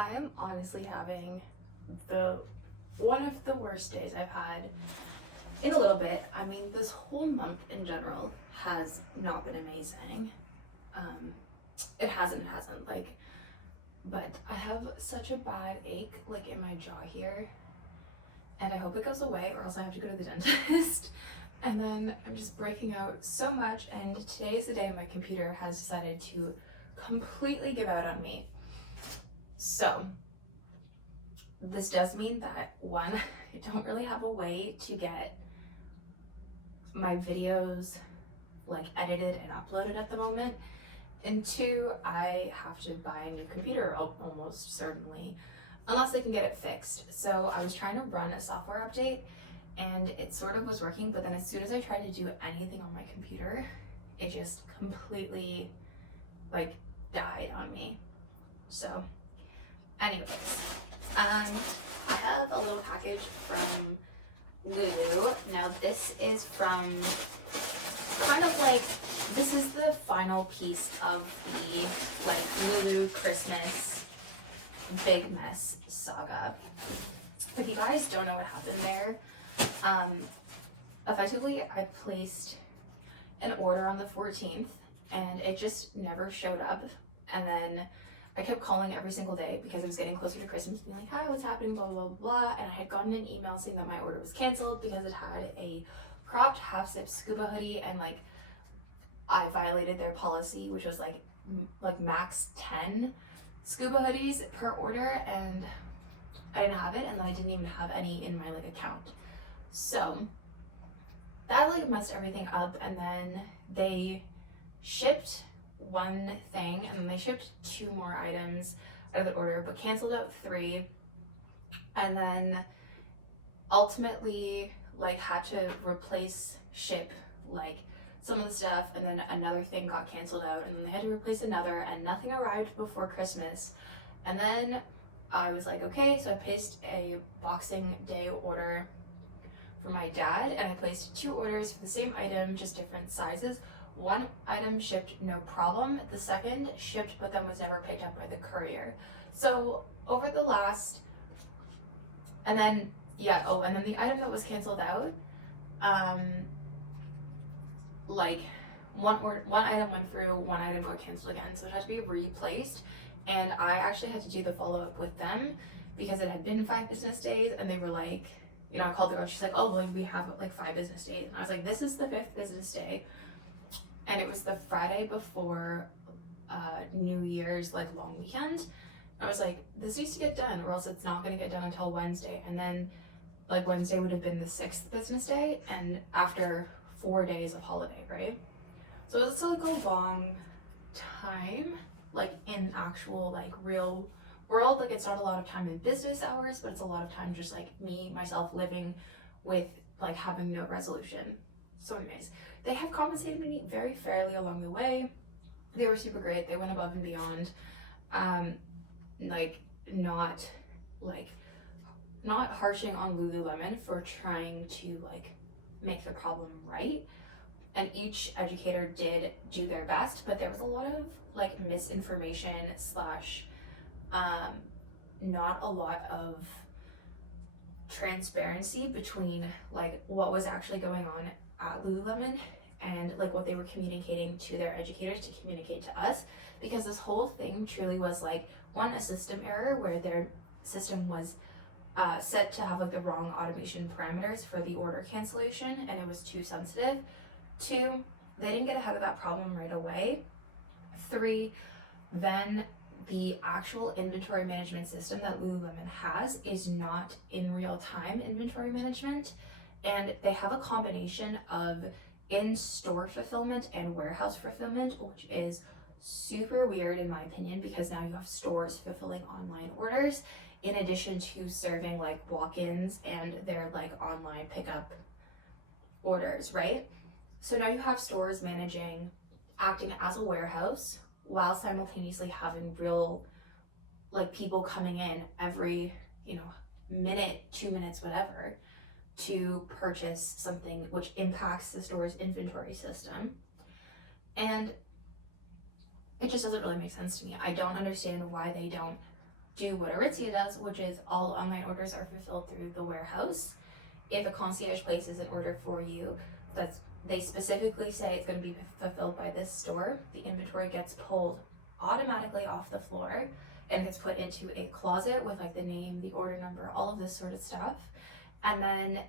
I am honestly having one of the worst days I've had in a little bit. I mean, this whole month in general has not been amazing. It hasn't, but I have such a bad ache, in my jaw here, and I hope it goes away or else I have to go to the dentist. And then I'm just breaking out so much, and today is the day my computer has decided to completely give out on me. So this does mean that, one, I don't really have a way to get my videos edited and uploaded at the moment, and two, I have to buy a new computer almost certainly, unless they can get it fixed. So I was trying to run a software update and it sort of was working, but then as soon as I tried to do anything on my computer, it just completely died on me. So anyways, I have a little package from Lulu. Now this is from this is the final piece of the Lulu Christmas big mess saga. If you guys don't know what happened there, effectively I placed an order on the 14th and it just never showed up, and then I kept calling every single day because it was getting closer to Christmas, being like, hi, what's happening, blah, blah, blah, blah. And I had gotten an email saying that my order was canceled because it had a cropped half-zip scuba hoodie, and I violated their policy, which was max 10 scuba hoodies per order, and I didn't have it, and then I didn't even have any in my account. So that messed everything up, and then they shipped one thing, and then they shipped 2 more items out of the order, but canceled out 3, and then ultimately had to ship some of the stuff, and then another thing got canceled out, and then they had to replace another, and nothing arrived before Christmas. And then I was like, okay, so I placed a Boxing Day order for my dad, and I placed 2 orders for the same item, just different sizes. One item shipped no problem, the second shipped but then was never picked up by the courier. So over the last, and then the item that was canceled out, one item went through, one item got canceled again, so it had to be replaced. And I actually had to do the follow-up with them because it had been 5 business days, and they were I called the girl, she's like, oh, well, we have 5 business days. And I was like, this is the 5th business day. And it was the Friday before New Year's long weekend. I was like, this needs to get done or else it's not going to get done until Wednesday. And then Wednesday would have been the 6th business day, and after 4 days of holiday, right? So it's a long time, in actual real world. It's not a lot of time in business hours, but it's a lot of time just me, myself, living with having no resolution. So anyways, they have compensated me very fairly along the way. They were super great. They went above and beyond. Not harshing on Lululemon for trying to make the problem right. And each educator did do their best, but there was a lot of misinformation / not a lot of transparency between what was actually going on at Lululemon and what they were communicating to their educators to communicate to us, because this whole thing truly was one, a system error where their system was set to have the wrong automation parameters for the order cancellation, and it was too sensitive. 2, they didn't get ahead of that problem right away. 3, then the actual inventory management system that Lululemon has is not in real time inventory management, and they have a combination of in-store fulfillment and warehouse fulfillment, which is super weird in my opinion, because now you have stores fulfilling online orders in addition to serving walk-ins and their online pickup orders, right? So now you have stores acting as a warehouse while simultaneously having real people coming in every minute, 2 minutes, whatever, to purchase something, which impacts the store's inventory system. And it just doesn't really make sense to me. I don't understand why they don't do what Aritzia does, which is all online orders are fulfilled through the warehouse. If a concierge places an order for you, they specifically say it's going to be fulfilled by this store, the inventory gets pulled automatically off the floor and gets put into a closet with like the name, the order number, all of this sort of stuff. And then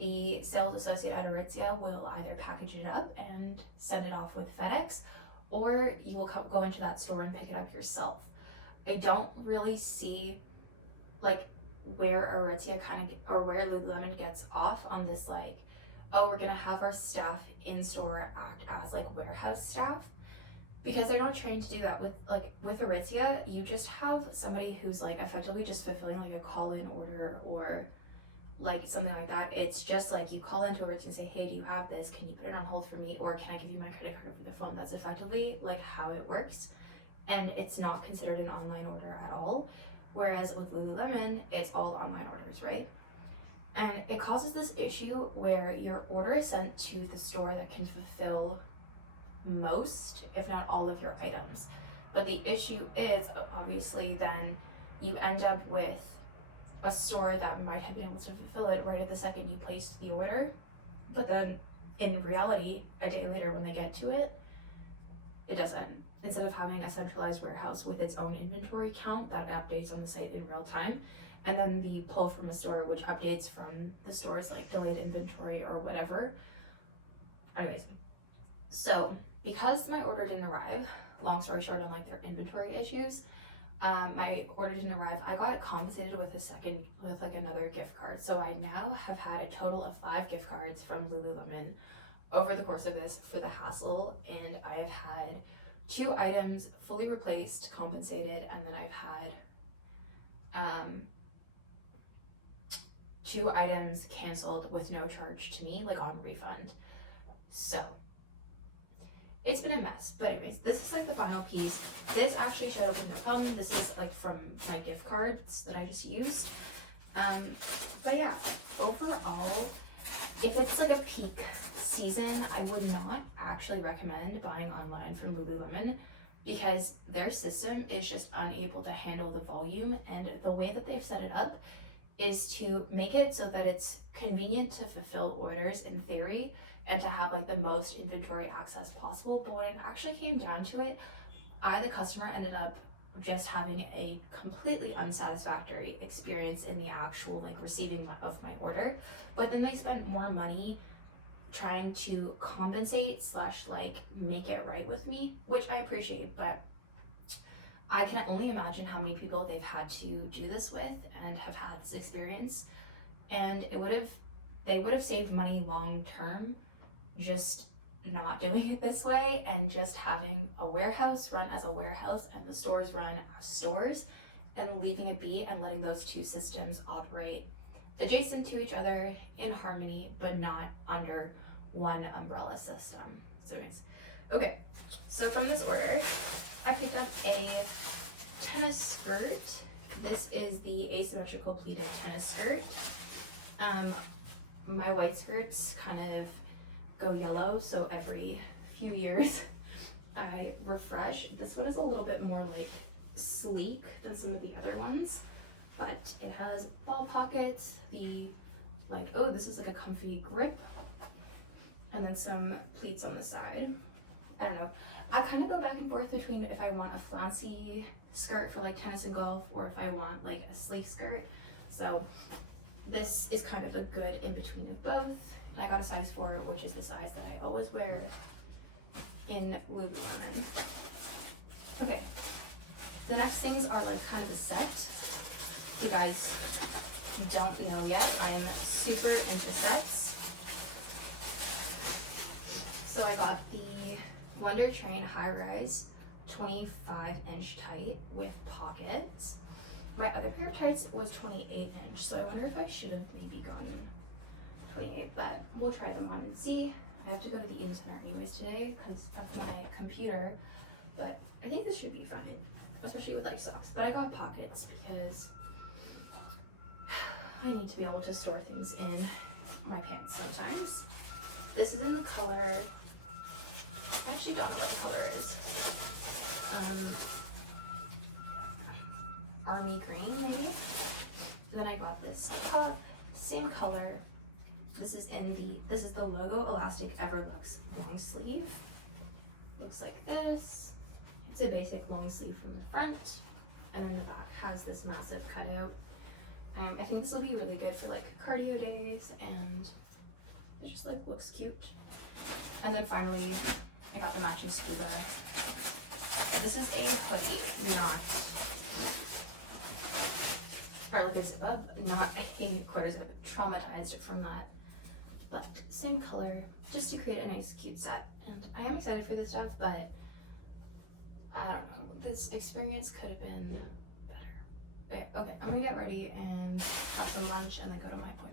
the sales associate at Aritzia will either package it up and send it off with FedEx, or you will go into that store and pick it up yourself. I don't really see like where Aritzia or where Lululemon gets off on this, like, oh, we're gonna have our staff in store act as like warehouse staff, because they're not trained to do that. With Aritzia, you just have somebody who's like effectively just fulfilling like a call-in order or like something like that. It's just like you call into Aritzia and say, hey, do you have this? Can you put it on hold for me? Or can I give you my credit card over the phone? That's effectively like how it works. And it's not considered an online order at all. Whereas with Lululemon, it's all online orders, right? And it causes this issue where your order is sent to the store that can fulfill most, if not all, of your items. But the issue is, obviously, then you end up with a store that might have been able to fulfill it right at the second you placed the order. But then in reality, a day later when they get to it, it doesn't. Instead of having a centralized warehouse with its own inventory count that updates on the site in real time, and then the pull from a store which updates from the store's like delayed inventory or whatever. Anyways, so because my order didn't arrive, long story short on like their inventory issues, my order didn't arrive. I got compensated with another gift card. So I now have had a total of 5 gift cards from Lululemon over the course of this for the hassle, and I have had 2 items fully replaced, compensated, and then I've had 2 items canceled with no charge to me, like on refund. So it's been a mess. But anyways, this is like the final piece. This actually showed up with no problem. This is like from my gift cards that I just used. But yeah, overall, if it's like a peak season, I would not actually recommend buying online from Lululemon, because their system is just unable to handle the volume, and the way that they've set it up is to make it so that it's convenient to fulfill orders in theory and to have like the most inventory access possible. But when it actually came down to it, the customer ended up just having a completely unsatisfactory experience in the actual like receiving of my order. But then they spent more money trying to compensate / like make it right with me, which I appreciate, but I can only imagine how many people they've had to do this with and have had this experience, and they would have saved money long term just not doing it this way and just having a warehouse run as a warehouse and the stores run as stores, and leaving it be and letting those 2 systems operate adjacent to each other in harmony, but not under one umbrella system. So anyways, okay, so from this order, I picked up a tennis skirt. This is the asymmetrical pleated tennis skirt. My white skirts kind of go yellow, so every few years I refresh. This one is a little bit more like sleek than some of the other ones, but it has ball pockets, this is like a comfy grip, and then some pleats on the side. I don't know. I kind of go back and forth between if I want a flouncy skirt for like tennis and golf, or if I want like a sleek skirt. So this is kind of a good in between of both. And I got a size 4, which is the size that I always wear in Lululemon. Okay, the next things are like kind of a set. If you guys don't know yet, I am super into sets. So I got the Wonder Train High Rise 25-inch tight with pockets. My other pair of tights was 28-inch, so I wonder if I should have maybe gone 28, but we'll try them on and see. I have to go to the in-center anyways today because of my computer, but I think this should be fine, especially with like socks. But I got pockets because I need to be able to store things in my pants sometimes. This is in the color, I actually don't know what the color is. army green maybe. Then I got this top, same color. This is the Logo Elastic Everlux long sleeve. Looks like this. It's a basic long sleeve from the front, and then the back has this massive cutout. I think this will be really good for like cardio days, and it just like looks cute. And then finally, I got the matching scuba. This is a hoodie, not, or like a zip up, not a quarter zip. Traumatized from that, but same color, just to create a nice cute set. And I am excited for this stuff, but I don't know, this experience could have been better. But okay, I'm gonna get ready and have some lunch and then go to my appointment.